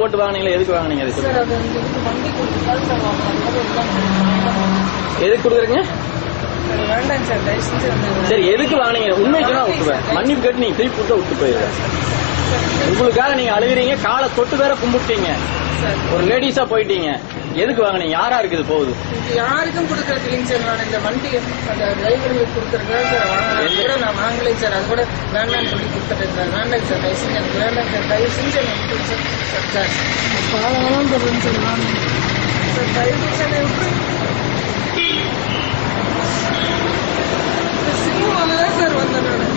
போட்டு வாங்கினீங்களா? எதுக்கு வாங்கினீங்க? எதுக்கு கொடுக்குறீங்க? சரி, எதுக்கு வாங்கினீங்க? உண்மை சொன்னா விட்டுருவேன். மன்னிப்பு கேட்டு நீங்க திருப்பி கொடுத்தா விட்டு போயிருவேன். உங்களுக்காக நீங்க அழுகிறீங்க, காலை தொட்டு வேற கும்பிட்டீங்க, ஒரு லேடிஸா போயிட்டீங்க. எதுக்கு வாங்கினீங்க? யாரா இருக்குது போகுது? யாருக்கும் கொடுக்கறதுக்கு சார். நான் இந்த வண்டி அந்த டிரைவருக்கு கொடுத்துருக்கேன் சார். வாங்கல நான் வாங்கலை சார். அது கூட வேண்டாம்னு சொல்லி கொடுத்துட்டேன் சார். வேண்டாம் சார், தயவு செஞ்சு எனக்கு வேண்டாம் சார். தயவு செஞ்சு எனக்கு சார் சார் பாலவெல்லாம் சொல்றேன் சார். நான் சார் தயவு செஞ்சு சினிமாவில் தான் சார் வந்தேன் நான்.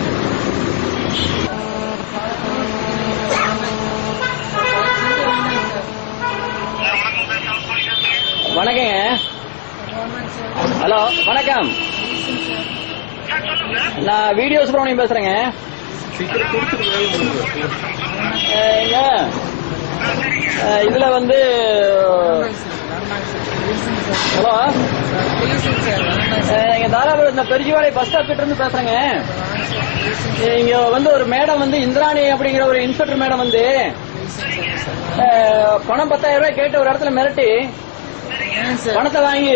வணக்கங்க. ஹலோ, வணக்கம். நான் வீடியோ சுப்ரமணியம் பேசுறேங்க. இதுல வந்து ஹலோ, எங்க தாராபுரம் இந்த பெருஜிவாலை பஸ் ஸ்டாப் கிட்ட இருந்து பேசுறேங்க. இங்க வந்து ஒரு மேடம் வந்து இந்திராணி அப்படிங்கிற ஒரு இன்ஸ்பெக்டர் மேடம் வந்து பணம் 10,000 ரூபாய் கேட்டு ஒரு இடத்துல மிரட்டி பணத்தை வாங்கி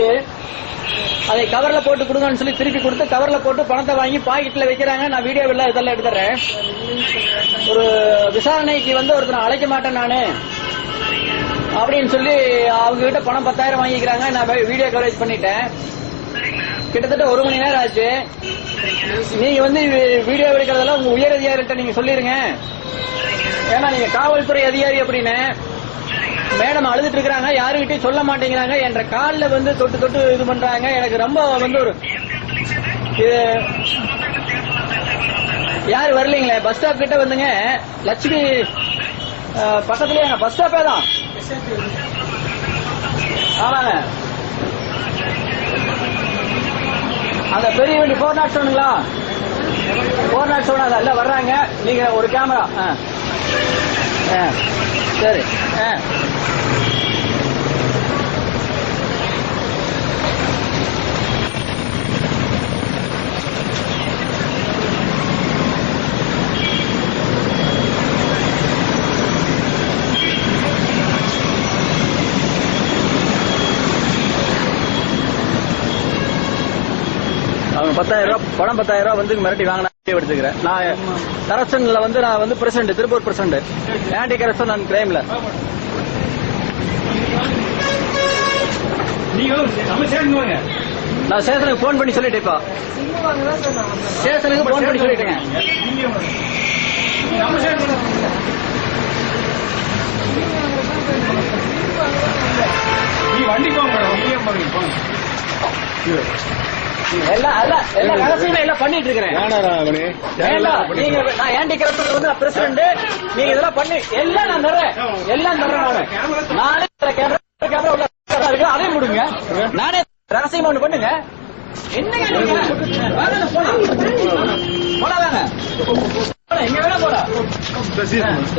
அதை கவர்ல போட்டு கொடுங்கன்னு சொல்லி திருப்பி கொடுத்து கவர்ல போட்டு பணத்தை வாங்கி பாக்கெட்ல வைக்கிறாங்க. நான் வீடியோ இதெல்லாம் எடுத்துறேன். ஒரு விசாரணைக்கு வந்து ஒருத்தர் அழைக்க மாட்டேன் நானு அப்படின்னு சொல்லி அவங்க கிட்ட பணம் 10,000 வாங்கிக்கிறாங்க. நான் வீடியோ கவரேஜ் பண்ணிட்டேன். கிட்டத்தட்ட 1 மணி நேரம் ஆச்சு. நீங்க வந்து வீடியோ எடுக்கிறதெல்லாம் உங்க உயர் அதிகாரிகிட்ட நீங்க சொல்லிருங்க. ஏன்னா நீங்க காவல்துறை அதிகாரி அப்படின்னு. மேடம் அழுதுட்டு இருக்கிறாங்க, யாருகிட்டயும் சொல்ல மாட்டேங்கிறாங்க. என்ற காலில் வந்து தொட்டு தொட்டு இது பண்றாங்க. எனக்கு ரொம்ப வந்து ஒரு யாரு வரலீங்களே? பஸ் ஸ்டாப் கிட்ட வந்துங்க, லட்சுமி பக்கத்துலயே பஸ் ஸ்டாப்பே தான். ஆமாங்க, அந்த பெரிய வண்டி 407ங்களா? 407 அதல்ல வர்றாங்க. நீங்க ஒரு கேமரா சரி. அவங்க 10,000 ரூபாய் பணம் 10,000 ரூபாய் வந்து மிரட்டி வாங்கினா எடுத்துக்கிறேன். நான் கரப்ஷன்ல வந்து நான் வந்து president, Tiruppur president, anti corruption and கிரைம்ல. நான் ஸ்டேஷனுக்கு போன் பண்ணி சொல்லிட்டேன். இப்போ ஸ்டேஷனுக்கு போன் பண்ணி சொல்லிட்டேங்க. எல்லாம் பண்ணிட்டு இருக்கிறேன். நான் ஆன்டி கரப்ஷன் வந்து பிரசிடண்ட். நீங்க இதெல்லாம் பண்ணி எல்லாம் நான் தர்றேன். எல்லாம் தர்றேன். நானே கேமரா உள்ள அதையும் கொடுங்க. நானே ரகசியம் ஒண்ணு பண்ணுங்க. என்னங்க போலாதாங்க, எங்க வேணா போலாம்.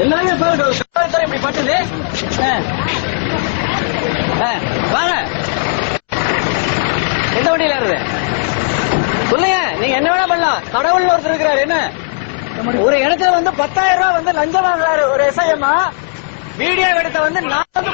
எல்லாமே இப்படி பட்டுது. வாங்க, எந்த வண்டியில ஏறுது சொல்லுங்க. நீங்க என்ன வேணா பண்ணலாம். கடவுள் ஒருத்தர் இருக்கிறாரு. என்ன ஒரு இடத்துல வந்து 10,000 ரூபாய் வந்து லஞ்சம் வாங்குறாரு ஒரு எஸ்ஐஎம். வீடியோ எடுத்த வந்து நான் வந்து